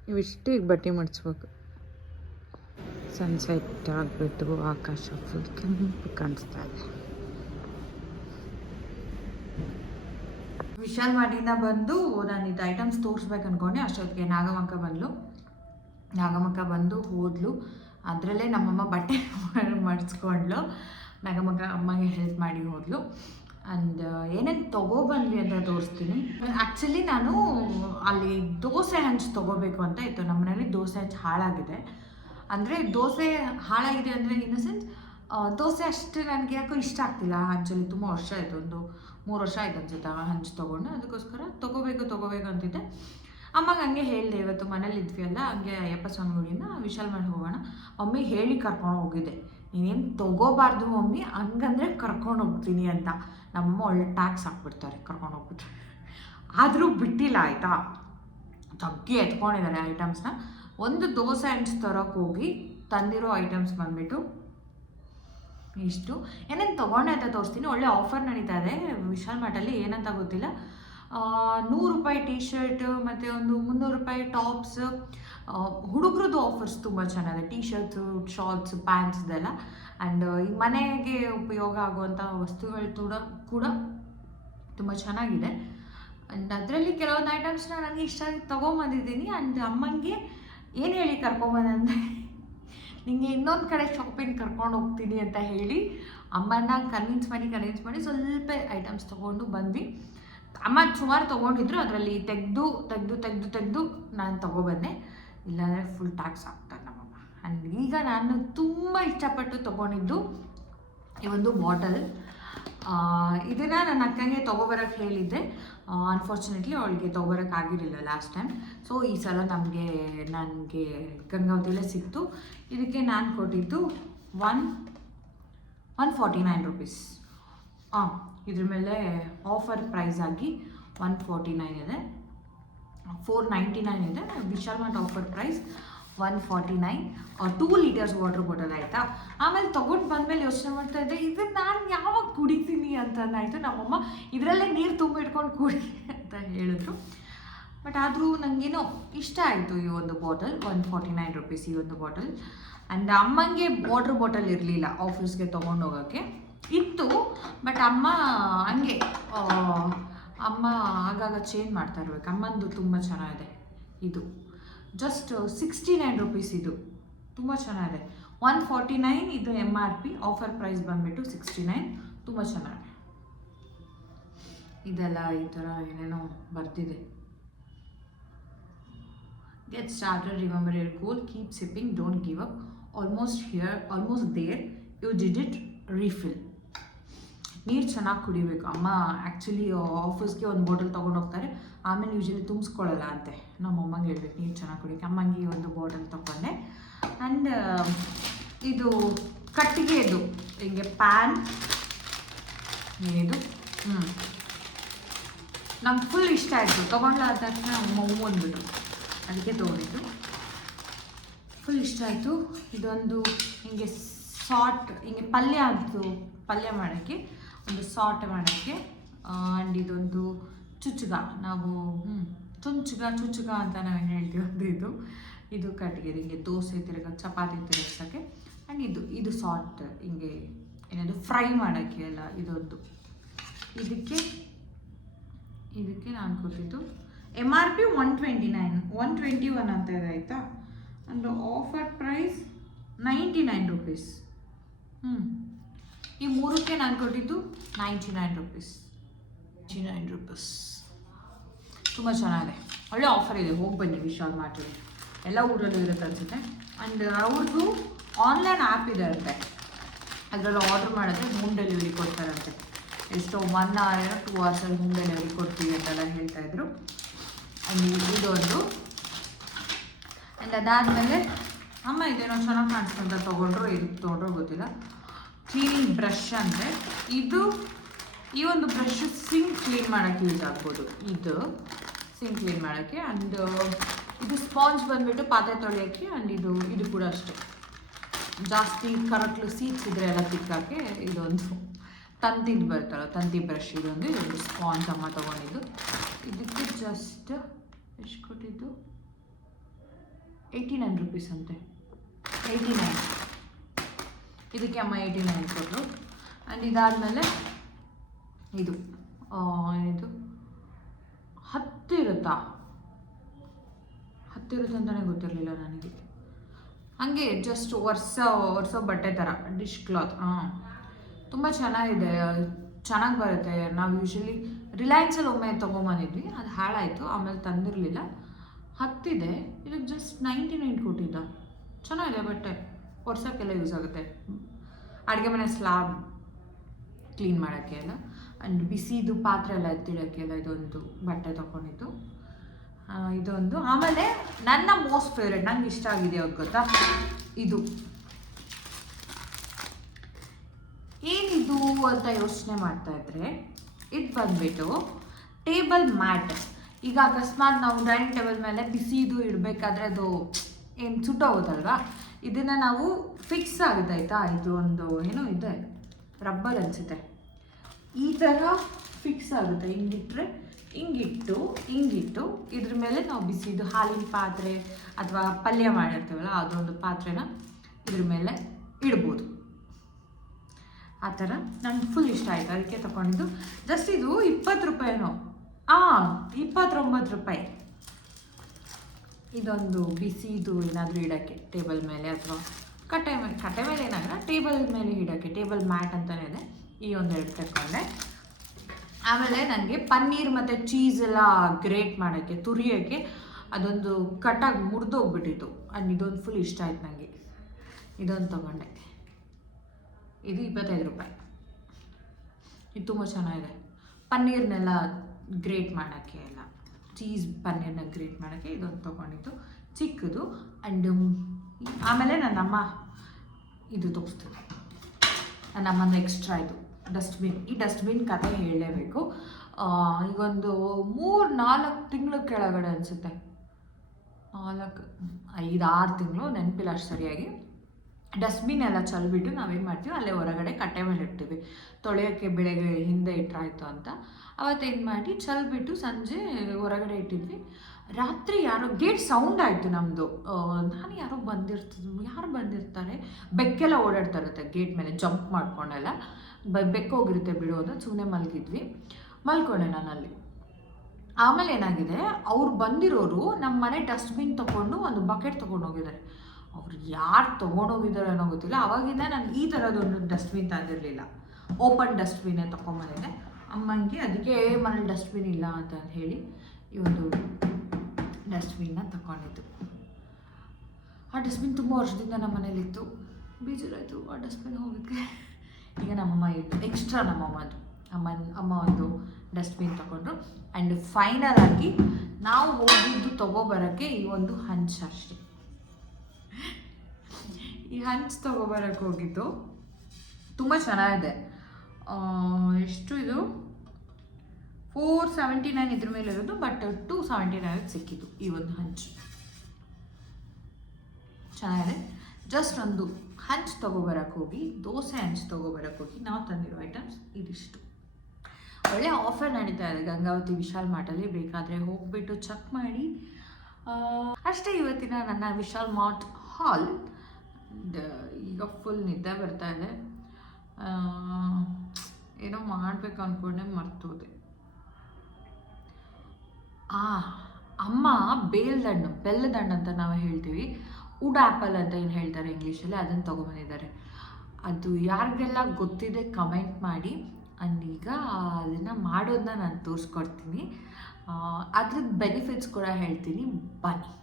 ಇವಿಷ್ಟು ಈಗ ಬಟ್ಟೆ ಮಡ್ಚ್ಬೇಕು. ಸನ್ಸೆಟ್ ಆಗಿಬಿಟ್ಟು ಆಕಾಶ ಫುಲ್ ಕೆಂಪು ಕಾಣಿಸ್ತಾ ಇದೆ. ವಿಶಾಲ್ ಮಾಡಿಂದ ಬಂದು ನಾನು ಇದು ಐಟಮ್ಸ್ ತೋರಿಸ್ಬೇಕು ಅನ್ಕೊಂಡೆ. ಅಷ್ಟೊತ್ತಿಗೆ ನಾಗಮಕ್ಕ ಬಂದಳು ನಾಗಮಕ್ಕ ಬಂದು ಹೋದ್ಲು. ಅದರಲ್ಲೇ ನಮ್ಮಮ್ಮ ಬಟ್ಟೆ ಮಡಿಸ್ಕೊಂಡ್ಲು ನಾಗಮಕ್ಕ ಅಮ್ಮಗೆ ಹೆಲ್ಪ್ ಮಾಡಿ ಹೋದ್ಲು. ಆ್ಯಂಡ್ ಏನೇನು ತೊಗೊಬಂದ್ವಿ ಅಂತ ತೋರಿಸ್ತೀನಿ. ಆ್ಯಕ್ಚುಲಿ ನಾನು ಅಲ್ಲಿ ದೋಸೆ ಹಂಚು ತೊಗೋಬೇಕು ಅಂತ ಇತ್ತು. ನಮ್ಮ ಮನೇಲಿ ದೋಸೆ ಹಂಚು ಹಾಳಾಗಿದೆ. ಅಂದರೆ ದೋಸೆ ಹಾಳಾಗಿದೆ ಅಂದರೆ ಇನ್ ದ ಸೆನ್ಸ್ ದೋಸೆ ಅಷ್ಟು ನನಗೆ ಯಾಕೋ ಇಷ್ಟ ಆಗ್ತಿಲ್ಲ. ಆ್ಯಕ್ಚುಲಿ ತುಂಬ ವರ್ಷ ಆಯಿತು. ಒಂದು ಮೂರು ವರ್ಷ ಆಯಿತು ಅನ್ಸುತ್ತೆ ಆ ಹಂಚು ತೊಗೊಂಡು. ಅದಕ್ಕೋಸ್ಕರ ತೊಗೋಬೇಕು ತೊಗೋಬೇಕು ಅಂತಿದ್ದೆ. ಅಮ್ಮಗೆ ಹಂಗೆ ಹೇಳಿದೆ, ಇವತ್ತು ಮನೇಲಿ ಇದ್ವಿ ಅಲ್ಲ, ಹಂಗೆ ಅಯ್ಯಪ್ಪ ಸ್ವಾಮಿ ಗುಡಿಯಿಂದ ವಿಶಾಲ್ ಮಾಡಿ ಹೋಗೋಣ. ಮಮ್ಮಿ ಹೇಳಿ ಕರ್ಕೊಂಡು ಹೋಗಿದ್ದೆ. ನೀನೇನು ತೊಗೋಬಾರ್ದು ಮಮ್ಮಿ, ಹಂಗಂದ್ರೆ ಕರ್ಕೊಂಡು ಹೋಗ್ತೀನಿ ಅಂತ. ನಮ್ಮಮ್ಮ ಒಳ್ಳೆ ಟ್ಯಾಕ್ಸ್ ಹಾಕ್ಬಿಡ್ತಾರೆ, ಕರ್ಕೊಂಡು ಹೋಗ್ಬಿಟ್ರೆ. ಆದರೂ ಬಿಟ್ಟಿಲ್ಲ, ಆಯಿತಾ? ತಗ್ಗಿ ಎತ್ಕೊಂಡಿದ್ದಾರೆ ಐಟಮ್ಸ್ನ ಒಂದು ದೋಸೆ ಹಂಚು ತರೋಕೆ ಹೋಗಿ ತಂದಿರೋ ಐಟಮ್ಸ್ ಬಂದ್ಬಿಟ್ಟು ಇಷ್ಟು. ಏನೇನು ತೊಗೊಂಡೆ ಅಂತ ತೋರಿಸ್ತೀನಿ. ಒಳ್ಳೆ ಆಫರ್ ನಡೀತಾ ಇದೆ. ವಿಶಾಲ್ ಮಾರ್ಟಲ್ಲಿ ಏನಂತ ಗೊತ್ತಿಲ್ಲ. ನೂರು ರೂಪಾಯಿ ಟೀ ಶರ್ಟ್ ಮತ್ತು ಒಂದು ಮುನ್ನೂರು ರೂಪಾಯಿ ಟಾಪ್ಸ್. ಹುಡುಗರದ್ದು ಆಫರ್ಸ್ ತುಂಬ ಚೆನ್ನಾಗಿದೆ. ಟೀ ಶರ್ಟ್ಸು ಶಾರ್ಟ್ಸ್ ಪ್ಯಾಂಟ್ಸ್ ಇದೆಲ್ಲ. ಆ್ಯಂಡ್ ಈ ಮನೆಗೆ ಉಪಯೋಗ ಆಗುವಂಥ ವಸ್ತುಗಳು ಕೂಡ ಕೂಡ ತುಂಬ ಚೆನ್ನಾಗಿದೆ. ಆ್ಯಂಡ್ ಅದರಲ್ಲಿ ಕೆಲವೊಂದು ಐಟಮ್ಸ್ನ ನನಗೆ ಇಷ್ಟ ಆಗಿ ತೊಗೊಂಬಂದಿದ್ದೀನಿ. ಆ್ಯಂಡ್ ಅಮ್ಮಂಗೆ ಏನು ಹೇಳಿ ಕರ್ಕೊಂಬಂದಂದರೆ, ನಿಂಗೆ ಇನ್ನೊಂದು ಕಡೆ ಶಾಪಿಂಗ್ ಕರ್ಕೊಂಡು ಹೋಗ್ತೀನಿ ಅಂತ ಹೇಳಿ ಅಮ್ಮನ ಕನ್ವಿನ್ಸ್ ಮಾಡಿ ಕನ್ವಿನ್ಸ್ ಮಾಡಿ ಸ್ವಲ್ಪ ಐಟಮ್ಸ್ ತೊಗೊಂಡು ಬಂದ್ವಿ. ಅಮ್ಮ ಸುಮಾರು ತೊಗೊಂಡಿದ್ರು. ಅದರಲ್ಲಿ ತೆಗೆದು ತೆಗೆದು ತೆಗೆದು ತೆಗೆದು ನಾನು ತೊಗೊಬಂದೆ. ಇಲ್ಲಾಂದರೆ ಫುಲ್ ಟ್ಯಾಕ್ಸ್ ನಮ್ಮಮ್ಮ ಆ್ಯಂಡ್ ಈಗ ನಾನು ತುಂಬ ಇಷ್ಟಪಟ್ಟು ತೊಗೊಂಡಿದ್ದು ಈ ಒಂದು ಬಾಟಲ್. ಇದನ್ನು ನನ್ನ ಅಕ್ಕಂಗೆ ತೊಗೊಬರೋಕ್ಕೆ ಹೇಳಿದ್ದೆ. ಅನ್ಫಾರ್ಚುನೇಟ್ಲಿ ಅವಳಿಗೆ ತೊಗೊಬರೋಕ್ಕೆ ಆಗಿರಲಿಲ್ಲ ಲಾಸ್ಟ್ ಟೈಮ್ ಸೊ ಈ ಸಲ ನಮಗೆ, ನನಗೆ ಗಂಗಾವತಿಯಲ್ಲೇ ಸಿಕ್ತು. ಇದಕ್ಕೆ ನಾನು ಕೊಟ್ಟಿದ್ದು one one forty nine rupees ಹಾಂ ಇದ್ರ ಮೇಲೆ ಆಫರ್ ಪ್ರೈಸ್ ಆಗಿ ಒನ್ ಫಾರ್ಟಿ ನೈನ್ ಇದೆ. ಫೋರ್ ನೈಂಟಿ ನೈನ್ ಇದೆ. Vishal Mart offer price one forty nine two litres water bottle ಆಯಿತಾ? ಆಮೇಲೆ ತೊಗೊಂಡು ಬಂದಮೇಲೆ ಯೋಚನೆ ಮಾಡ್ತಾ ಇದ್ದೆ ಇದನ್ನು ನಾನು ಯಾವಾಗ ಕುಡಿತೀನಿ ಅಂತಂದಾಯಿತು ನಮ್ಮಮ್ಮ, ಇದರಲ್ಲೇ ನೀರು ತುಂಬ ಇಟ್ಕೊಂಡು ಕುಡಿ ಅಂತ ಹೇಳಿದ್ರು. ಬಟ್ ಆದರೂ ನನಗೇನೋ ಇಷ್ಟ ಆಯಿತು ಈ ಒಂದು bottle one forty nine rupees ಈ ಒಂದು ಬಾಟಲ್ ಆ್ಯಂಡ್ ಅಮ್ಮಂಗೆ ವಾಟರ್ ಬಾಟಲ್ ಇರಲಿಲ್ಲ ಆಫೀಸ್ಗೆ ತೊಗೊಂಡು ಹೋಗೋಕ್ಕೆ. ಇತ್ತು ಬಟ್ ಅಮ್ಮ ಹಂಗೆ ಅಮ್ಮ ಆಗಾಗ ಚೇಂಜ್ ಮಾಡ್ತಾ ಇರ್ಬೇಕು. ಅಮ್ಮಂದು ತುಂಬ ಚೆನ್ನಾಗಿದೆ, ಇದು. ಜಸ್ಟ್ ಸಿಕ್ಸ್ಟಿ ನೈನ್ ರುಪೀಸ್ ಇದು. ತುಂಬ ಚೆನ್ನಾಗಿದೆ. ಒನ್ ಫಾರ್ಟಿ ನೈನ್ ಇದು M R P offer price ಬಂದುಬಿಟ್ಟು ಸಿಕ್ಸ್ಟಿ ನೈನ್ ತುಂಬ ಚೆನ್ನಾಗಿದೆ. ಇದೆಲ್ಲ ಈ ಥರ ಏನೇನೋ ಬರ್ತಿದೆ. Get started remember your goal keep sipping don't give up almost here almost there you did it refill ನೀರು ಚೆನ್ನಾಗಿ ಕುಡಿಬೇಕು. ಅಮ್ಮ ಆ್ಯಕ್ಚುಲಿ ಆಫೀಸ್ಗೆ ಒಂದು ಬಾಟಲ್ ತೊಗೊಂಡೋಗ್ತಾರೆ ಆಮೇಲೆ ಯೂಶಲಿ ತುಂಬಿಸ್ಕೊಳ್ಳಲ್ಲ ಅಂತೆ. ನಮ್ಮಮ್ಮಂಗೆ ಹೇಳ್ಬೇಕು, ನೀರು ಚೆನ್ನಾಗಿ ಕುಡಿಯೋಕೆ ಅಮ್ಮಂಗೆ ಒಂದು ಬಾಟಲ್ ತೊಗೊಂಡೆ. ಆ್ಯಂಡ್ ಇದು ಕಟ್ಟಿಗೆದು ಹಿಂಗೆ ಪ್ಯಾನ್ ಏನಿದು ಹ್ಞೂ ನಂಗೆ ಫುಲ್ ಇಷ್ಟ ಆಯಿತು. ತೊಗೊಂಡ್ಲಾದ ತಕ್ಷಣ ಮಮ್ಮು ಅಂದ್ಬಿಟ್ಟು ಅದಕ್ಕೆ ತೊಗೊಂಡಿದ್ದು. ಫುಲ್ ಇಷ್ಟ ಆಯಿತು. ಇದೊಂದು ಹಿಂಗೆ ಸಾಟ್ ಹಿಂಗೆ ಪಲ್ಯ ಆಯಿತು. ಪಲ್ಯ ಮಾಡೋಕ್ಕೆ. ಒಂದು ಸಾಟ್ ಮಾಡೋಕ್ಕೆ ಆ್ಯಂಡ್ ಇದೊಂದು ಚುಚ್ಚುಗ. ನಾವು ಚುಂಚುಗ, ಚುಚ್ಚುಗ ಅಂತ ನಾವು ಹೇಳ್ತೀವಿ ಅದು ಇದು. ಇದು ಕಟ್ಟಿಗೆ ಹಿಂಗೆ ದೋಸೆ ತಿರುಗ ಚಪಾತಿ ತಿರುಗಿಸೋಕ್ಕೆ. ಆ್ಯಂಡ್ ಇದು ಇದು ಸಾಟ್ ಹಿಂಗೆ ಏನದು ಫ್ರೈ ಮಾಡೋಕ್ಕೆ ಎಲ್ಲ ಇದೊಂದು. ಇದಕ್ಕೆ ಇದಕ್ಕೆ ನಾನು ಕೊಟ್ಟಿದ್ದು M R P one twenty nine one twenty one ಅಂತ ಇದೆ, ಆಯಿತಾ? And offer price ninety nine rupees ಹ್ಞೂ ಈ ಮೂರಕ್ಕೆ ನಾನು ಕೊಟ್ಟಿದ್ದು ninety nine rupees ninety nine rupees ತುಂಬ ಚೆನ್ನಾಗಿದೆ. ಒಳ್ಳೆ ಆಫರ್ ಇದೆ. ಹೋಗಿ ಬನ್ನಿ, ವಿಶಾಲ್ ಮಾರ್ಟಲ್ಲಿ ಎಲ್ಲ ಊರಲ್ಲೂ ಇರುತ್ತೆ ಅನಿಸುತ್ತೆ. ಆ್ಯಂಡ್ ಅವ್ರದ್ದು ಆನ್ಲೈನ್ ಆ್ಯಪ್ ಇದೆ ಅಂತೆ. ಅದರಲ್ಲಿ ಆರ್ಡ್ರ್ ಮಾಡಿದ್ರೆ ಹೋಮ್ ಡೆಲಿವರಿ ಕೊಡ್ತಾರಂತೆ. ಎಷ್ಟೋ ಒನ್ ಅವರ್ ಟೂ ಅವರ್ಸಲ್ಲಿ ಹೋಮ್ ಡೆಲಿವರಿ ಕೊಡ್ತೀವಿ ಅಂತೆಲ್ಲ ಹೇಳ್ತಾ ಇದ್ರು. ಆ್ಯಂಡ್ ಇದೊಂದು. ಆ್ಯಂಡ್ ಅದಾದಮೇಲೆ, ಅಮ್ಮ, ಇದೇನೋ ಚೆನ್ನಾಗಿ ಕಾಣಿಸ್ತಂತ ತೊಗೊಂಡ್ರು ಇದು ತೊಗೊಂಡ್ರು ಗೊತ್ತಿಲ್ಲ. ಕ್ಲೀನಿಂಗ್ ಬ್ರಷ್ ಅಂದರೆ ಇದು ಈ ಒಂದು ಬ್ರಷ್ ಸಿಂಕ್ ಕ್ಲೀನ್ ಮಾಡೋಕ್ಕೆ ಯೂಸ್ ಆಗ್ಬೋದು. ಇದು ಸಿಂಕ್ ಕ್ಲೀನ್ ಮಾಡೋಕ್ಕೆ ಆ್ಯಂಡ್ ಇದು ಸ್ಪಾಂಜ್ ಬಂದುಬಿಟ್ಟು ಪಾತ್ರೆ ತೊಳೆಯೋಕ್ಕೆ ಆ್ಯಂಡ್ ಇದು ಇದು ಕೂಡ ಅಷ್ಟೇ. ಜಾಸ್ತಿ ಕರಟ್ಲು ಸೀಟ್ಸ್ ಇದ್ರೆ ಎಲ್ಲ ತಿಕ್ಕಾಕೆ ಇದೊಂದು ತಂತಿದ್ದು ಬರ್ತಾಳೆ ತಂತಿ ಬ್ರಷ್ ಇದೊಂದು ಇದೊಂದು ಸ್ಪಾಂಜ್ ಅಮ್ಮ ತೊಗೊಂಡಿದ್ದು. ಇದಕ್ಕೆ ಜಸ್ಟ್ ಎಷ್ಟು ಕೊಟ್ಟಿದ್ದು? ಏಯ್ಟಿ ನೈನ್ ರುಪೀಸ್ ಅಂತೆ. ಏಯ್ಟಿ ನೈನ್ ಇದಕ್ಕೆ ಅಮ್ಮ ಏಯ್ಟಿ ನೈನ್ ಕೊಟ್ಟರು ಆ್ಯಂಡ್ ಇದಾದಮೇಲೆ ಇದು ಏನಿದು ಹತ್ತಿರುತ್ತಾ ಹತ್ತಿರುತ್ತೆ ಅಂತಲೇ ಗೊತ್ತಿರಲಿಲ್ಲ ನನಗೆ. ಹಾಗೆ ಜಸ್ಟ್ ಒರ್ಸ ಒರ್ಸೋ ಬಟ್ಟೆ ಥರ ಡಿಶ್ ಕ್ಲಾತ್ ಹಾಂ. ತುಂಬ ಚೆನ್ನಾಗಿದೆ, ಚೆನ್ನಾಗಿ ಬರುತ್ತೆ. ನಾವು ಯೂಶಲಿ ರಿಲಯನ್ಸಲ್ಲಿ ಒಮ್ಮೆ ತೊಗೊಂಬಂದಿದ್ವಿ, ಅದು ಹಾಳಾಯಿತು, ಆಮೇಲೆ ತಂದಿರಲಿಲ್ಲ. ಹತ್ತಿದೆ, ಇದಕ್ಕೆ ಜಸ್ಟ್ ನೈಂಟಿ ನೈನ್ ಕೊಟ್ಟಿದ್ದ. ಚೆನ್ನಾಗಿದೆ ಬಟ್ಟೆ. ಒರ್ಸೋಕ್ಕೆಲ್ಲ ಯೂಸ್ ಆಗುತ್ತೆ. ಅಡುಗೆ ಮನೆ ಸ್ಲಾಬ್ ಕ್ಲೀನ್ ಮಾಡೋಕ್ಕೆ ಎಲ್ಲ. ಆ್ಯಂಡ್ ಬಿಸಿದು ಪಾತ್ರೆ ಎಲ್ಲ ಎತ್ತಿಡೋಕ್ಕೆ ಎಲ್ಲ ಇದೊಂದು ಬಟ್ಟೆ ತೊಗೊಂಡಿದ್ದು. ಇದೊಂದು. ಆಮೇಲೆ ನನ್ನ ಮೋಸ್ಟ್ ಫೇವ್ರೆಟ್ ನಂಗೆ ಇಷ್ಟ ಆಗಿದೆ ಅವ್ರಿಗೆ ಗೊತ್ತಾ? ಇದು. ಏನಿದು ಅಂತ ಯೋಚನೆ ಮಾಡ್ತಾ ಇದ್ರೆ, ಇದು ಬಂದ್ಬಿಟ್ಟು ಟೇಬಲ್ ಮ್ಯಾಟ್ ಈಗ ಅಕಸ್ಮಾತ್ ನಾವು ಡೈನಿಂಗ್ ಟೇಬಲ್ ಮೇಲೆ ಬಿಸಿದು ಇಡಬೇಕಾದ್ರೆ ಅದು ಏನು ಸುಟ್ಟೋಗುತ್ತಲ್ವಾ ಇದನ್ನು ನಾವು ಫಿಕ್ಸ್ ಆಗುತ್ತೆ ಆಯಿತಾ? ಇದು ಒಂದು ಏನೋ ಇದೆ ರಬ್ಬರ್ ಅನಿಸುತ್ತೆ. ಈ ಥರ ಫಿಕ್ಸ್ ಆಗುತ್ತೆ. ಹಿಂಗಿಟ್ರೆ, ಹಿಂಗಿಟ್ಟು ಹಿಂಗಿಟ್ಟು, ಇದ್ರ ಮೇಲೆ ನಾವು ಬಿಸಿದು ಹಾಲಿನ ಪಾತ್ರೆ ಅಥವಾ ಪಲ್ಯ ಮಾಡಿರ್ತೀವಲ್ಲ, ಅದೊಂದು ಪಾತ್ರೆನ ಇದ್ರ ಮೇಲೆ ಇಡ್ಬೋದು. ಆ ಥರ ನಂಗೆ ಫುಲ್ ಇಷ್ಟ ಆಯಿತು. ಅದಕ್ಕೆ ತಗೊಂಡಿದ್ದು ಜಸ್ಟ್ ಇದು ಇಪ್ಪತ್ತು ರೂಪಾಯಿನೋ? ಹಾಂ ಇಪ್ಪತ್ತೊಂಬತ್ತು ರೂಪಾಯಿ. ಇದೊಂದು ಬಿಸಿದು ಏನಾದರೂ ಇಡೋಕ್ಕೆ ಟೇಬಲ್ ಮೇಲೆ ಅಥವಾ ಕಟ್ಟೆ ಮೇಲೆ ಕಟ್ಟೆ ಮೇಲೆ ಏನಾಗಲ್ಲ, ಟೇಬಲ್ ಮೇಲೆ ಇಡೋಕ್ಕೆ, ಟೇಬಲ್ ಮ್ಯಾಟ್ ಅಂತಲೇ ಇದೆ. ಈ ಒಂದೆರಡು ತಗೊಂಡೆ ಆಮೇಲೆ ನನಗೆ ಪನ್ನೀರ್ ಮತ್ತು ಚೀಸ್ ಎಲ್ಲ ಗ್ರೇಟ್ ಮಾಡೋಕ್ಕೆ, ತುರಿಯೋಕ್ಕೆ ಅದೊಂದು ಕಟ್ಟಾಗಿ ಮುರಿದೋಗ್ಬಿಟ್ಟಿತ್ತು. ಆ್ಯಂಡ್ ಇದೊಂದು ಫುಲ್ ಇಷ್ಟ ಆಯ್ತು ನನಗೆ ಇದೊಂದು ತೊಗೊಂಡೆ. ಇದು ಇಪ್ಪತ್ತೈದು ರೂಪಾಯಿ. ಇದು ತುಂಬ ಚೆನ್ನಾಗಿದೆ. ಪನ್ನೀರ್ನೆಲ್ಲ ಗ್ರೇಟ್ ಮಾಡೋಕ್ಕೆ ಎಲ್ಲ. ಚೀಸ್ ಪನ್ನೀರ್ನ ಗ್ರೇಟ್ ಮಾಡೋಕ್ಕೆ ಇದೊಂದು ತೊಗೊಂಡಿದ್ದು. ಚಿಕ್ಕದು ಆ್ಯಂಡ್ ಆಮೇಲೆ ನನ್ನಮ್ಮ ಇದು ತೋರಿಸ್ತೀನಿ ನನ್ನ ಅಮ್ಮನ ಎಕ್ಸ್ಟ್ರಾ ಇದು ಡಸ್ಟ್ಬಿನ್ ಈ ಡಸ್ಟ್ಬಿನ್ ಕತೆ ಹೇಳಲೇಬೇಕು. ಈಗೊಂದು ಮೂರು, ನಾಲ್ಕು ತಿಂಗಳು ಕೆಳಗಡೆ ಅನಿಸುತ್ತೆ. ನಾಲ್ಕು ಐದು ಆರು ತಿಂಗಳು ನೆನಪಿಲ್ಲ ಅಷ್ಟು ಸರಿಯಾಗಿ. ಡಸ್ಟ್ಬಿನ್ ಎಲ್ಲ ಚಲ್ಬಿಟ್ಟು ನಾವೇನು ಮಾಡ್ತೀವಿ, ಅಲ್ಲೇ ಹೊರಗಡೆ ಕಟ್ಟೆ ಮೇಲೆ ಇಡ್ತೀವಿ. ತೊಳೆಯೋಕ್ಕೆ ಬೆಳಗ್ಗೆ ಹಿಂದೆ ಇಟ್ಟರಾಯ್ತು ಅಂತ. ಅವತ್ತೇನು ಮಾಡಿ, ಚಲ್ಬಿಟ್ಟು ಸಂಜೆ ಹೊರಗಡೆ ಇಟ್ಟಿದ್ವಿ. ರಾತ್ರಿ ಯಾರೋ, ಗೇಟ್ ಸೌಂಡ್ ಆಯಿತು ನಮ್ಮದು ನಾನು ಯಾರೋ ಬಂದಿರ್ತಿದ್ರು ಯಾರು ಬಂದಿರ್ತಾರೆ? ಬೆಕ್ಕೆಲ್ಲ ಓಡಾಡ್ತಾ ಗೇಟ್ ಮೇಲೆ, ಜಂಪ್ ಮಾಡ್ಕೊಂಡೆಲ್ಲ. ಬೆಕ್ಕು ಹೋಗಿರುತ್ತೆ ಬಿಡು ಅಂತ ಸುಮ್ಮನೆ ಮಲಗಿದ್ವಿ. ಮಲ್ಕೊಂಡೆ ನಾನಲ್ಲಿ ಆಮೇಲೆ ಏನಾಗಿದೆ, ಅವ್ರು ಬಂದಿರೋರು ನಮ್ಮ ಮನೆ ಡಸ್ಟ್ಬಿನ್ ತೊಗೊಂಡು ಒಂದು ಬಕೆಟ್ ತೊಗೊಂಡು ಹೋಗಿದ್ದಾರೆ ಅವ್ರು ಯಾರು ತೊಗೊಂಡೋಗಿದ್ದಾರೆ ಅನ್ನೋ ಗೊತ್ತಿಲ್ಲ. ಅವಾಗಿಂದ ನಾನು ಈ ಥರದೊಂದು ಡಸ್ಟ್ಬಿನ್ ತಂದಿರಲಿಲ್ಲ. ಓಪನ್ ಡಸ್ಟ್ಬಿನ್ನೇ ತೊಗೊಂಬಂದಿದ್ದೆ ಅಮ್ಮಂಗೆ ಅದಕ್ಕೆ ಮನೇಲಿ ಡಸ್ಟ್ಬಿನ್ ಇಲ್ಲ ಅಂತ ಹೇಳಿ ಈ ಒಂದು ಡಸ್ಟ್ಬಿನ್ನ ತಗೊಂಡಿದ್ದು ಆ ಡಸ್ಟ್ಬಿನ್ ತುಂಬ ವರ್ಷದಿಂದ ನಮ್ಮ ಮನೇಲಿತ್ತು. ಬೇಜಾರಾಯಿತು ಆ ಡಸ್ಟ್ಬಿನ್ ಹೋಗೋಕ್ಕೆ. ಈಗ ನಮ್ಮಮ್ಮ ಇತ್ತು ಎಕ್ಸ್ಟ್ರಾ ನಮ್ಮಮ್ಮದು ಅಮ್ಮನ, ಅಮ್ಮ ಒಂದು ಡಸ್ಟ್ಬಿನ್ ತಗೊಂಡ್ರು ಆ್ಯಂಡ್ ಫೈನಲ್ ಆಗಿ ನಾವು ಹೋಗಿದ್ದು ತೊಗೊಬರೋಕ್ಕೆ ಈ ಒಂದು ಹಂಚ ಅಷ್ಟೇ. ಈ ಹಂಚ್ ತೊಗೊಬರಕ್ಕೆ ಹೋಗಿದ್ದು. ತುಂಬ ಚೆನ್ನಾಗಿದೆ. ಎಷ್ಟು ಇದು? ಫೋರ್ ಸೆವೆಂಟಿ ನೈನ್ ಇದ್ರ ಮೇಲೆ ಇರೋದು ಬಟ್ ಟು ಸೆವೆಂಟಿ ನೈನ್ ಸಿಕ್ಕಿದ್ದು ಈ ಒಂದು ಹಂಚು. ಚೆನ್ನಾಗಿದೆ. ಜಸ್ಟ್ ಒಂದು ಹಂಚ್ ತೊಗೊಬರಕ್ಕೆ ಹೋಗಿ, ದೋಸೆ ಹಂಚ್ ತೊಗೊಬರಕ್ಕೆ ಹೋಗಿ, ನಾವು ತಂದಿರೋ ಐಟಮ್ಸ್ ಇದಿಷ್ಟು. ಒಳ್ಳೆ ಆಫರ್ ನಡೀತಾ ಇದೆ ಗಂಗಾವತಿ ವಿಶಾಲ್ ಮಾರ್ಟಲ್ಲಿ. ಬೇಕಾದರೆ ಹೋಗ್ಬಿಟ್ಟು ಚೆಕ್ ಮಾಡಿ. ಅಷ್ಟೇ ಇವತ್ತಿನ ನನ್ನ ವಿಶಾಲ್ ಮಾರ್ಟ್ ಹಾಲ್. ಈಗ ಫುಲ್ ನಿದ್ದೆ ಬರ್ತಾ ಇದೆ. ಏನೋ ಮಾಡಬೇಕು ಅಂದ್ಕೊಂಡೆ ಮರ್ತೋದೆ. ಆ, ಅಮ್ಮ ಬೇಲ್ದಣ್ಣು ಬೆಲ್ಲದಣ್ಣು ಅಂತ ನಾವು ಹೇಳ್ತೀವಿ. ಉಡ್ ಆ್ಯಪಲ್ ಅಂತ ಏನು ಹೇಳ್ತಾರೆ ಇಂಗ್ಲೀಷಲ್ಲಿ? ಅದನ್ನು ತೊಗೊಂಬಂದಿದ್ದಾರೆ. ಅದು ಯಾರಿಗೆಲ್ಲ ಗೊತ್ತಿದೆ ಕಮೆಂಟ್ ಮಾಡಿ. ಆ್ಯಂಡ್ ಈಗ ಅದನ್ನು ಮಾಡೋದನ್ನ ನಾನು ತೋರಿಸ್ಕೊಡ್ತೀನಿ. ಅದ್ರದ್ದು ಬೆನಿಫಿಟ್ಸ್ ಕೂಡ ಹೇಳ್ತೀನಿ. ಬನ್ನಿ.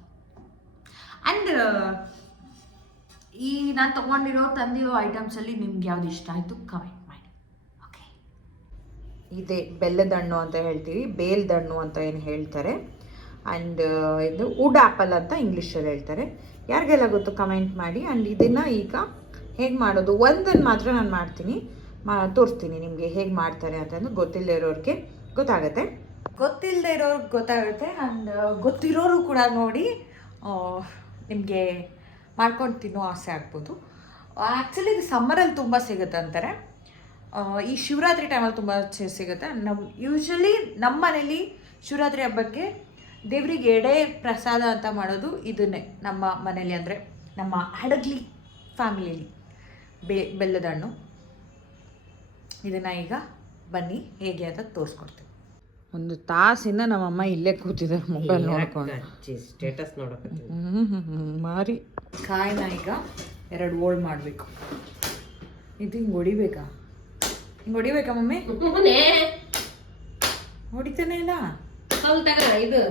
ಆ್ಯಂಡ್ ಈ ನಾನು ತೊಗೊಂಡಿರೋ ತಂದಿರೋ ಐಟಮ್ಸಲ್ಲಿ ನಿಮ್ಗೆ ಯಾವ್ದು ಇಷ್ಟ ಆಯಿತು ಕಮೆಂಟ್ ಮಾಡಿ. ಓಕೆ ಇದೆ ಬೆಲ್ಲದಣ್ಣು ಅಂತ ಹೇಳ್ತೀವಿ ಬೇಲ್ದಣ್ಣು ಅಂತ ಏನು ಹೇಳ್ತಾರೆ. ಆ್ಯಂಡ್ ಇದು ವುಡ್ ಆ್ಯಪಲ್ ಅಂತ ಇಂಗ್ಲೀಷಲ್ಲಿ ಹೇಳ್ತಾರೆ. ಯಾರಿಗೆಲ್ಲ ಗೊತ್ತು ಕಮೆಂಟ್ ಮಾಡಿ. ಆ್ಯಂಡ್ ಇದನ್ನು ಈಗ ಹೇಗೆ ಮಾಡೋದು? ಒಂದನ್ನು ಮಾತ್ರ ನಾನು ಮಾಡ್ತೀನಿ. ಮಾ ತೋರಿಸ್ತೀನಿ ನಿಮಗೆ ಹೇಗೆ ಮಾಡ್ತಾರೆ ಅಂತಂದು ಗೊತ್ತಿಲ್ಲದೆ ಇರೋರಿಗೆ ಗೊತ್ತಾಗುತ್ತೆ. ಗೊತ್ತಿಲ್ಲದೆ ಇರೋರ್ಗೆ ಗೊತ್ತಾಗುತ್ತೆ. ಆ್ಯಂಡ್ ಗೊತ್ತಿರೋರು ಕೂಡ ನೋಡಿ ನಿಮಗೆ ಮಾಡ್ಕೊಂಡು ತಿನ್ನೋ ಆಸೆ ಆಗ್ಬೋದು. ಆ್ಯಕ್ಚುಲಿ ಇದು ಸಮ್ಮರಲ್ಲಿ ತುಂಬ ಸಿಗುತ್ತೆ ಅಂತಾರೆ. ಈ ಶಿವರಾತ್ರಿ ಟೈಮಲ್ಲಿ ತುಂಬ ಸಿಗುತ್ತೆ. ನಮ್ಮ ಯೂಶ್ವಲಿ ನಮ್ಮ ಮನೇಲಿ ಶಿವರಾತ್ರಿ ಹಬ್ಬಕ್ಕೆ ದೇವರಿಗೆ ಎಡೆ ಪ್ರಸಾದ ಅಂತ ಮಾಡೋದು ಇದನ್ನೇ ನಮ್ಮ ಮನೇಲಿ ಅಂದರೆ ನಮ್ಮ ಹಡಗ್ಲಿ ಫ್ಯಾಮಿಲಿಯಲ್ಲಿ ಬೆ, ಬೆಲ್ಲದ ಹಣ್ಣು. ಇದನ್ನು ಈಗ ಬನ್ನಿ, ಹೇಗೆ ಅಂತ ತೋರಿಸ್ಕೊಡ್ತೀನಿ. ಒಂದು ತಾಸಿಂದ ನಮ್ಮಮ್ಮ ಇಲ್ಲೇ ಕೂತಿದ್ದಾರೆ ಮೊಬೈಲ್ ನೋಡ್ಕೊಂಡು. ಸ್ಟೇಟಸ್ ನೋಡಕ್ಕೆ ಮಾರಿ. ಕಾಯಿನ ಈಗ ಎರಡು ಓಲ್ಡ್ ಮಾಡಬೇಕು. ಇದು ಹಿಂಗೆ ಹೊಡಿಬೇಕಾ? ಹಿಂಗೆ ಹೊಡಿಬೇಕಾ ಮಮ್ಮಿ? ಹೊಡಿತಾನೆ ಇಲ್ಲ? ಇದು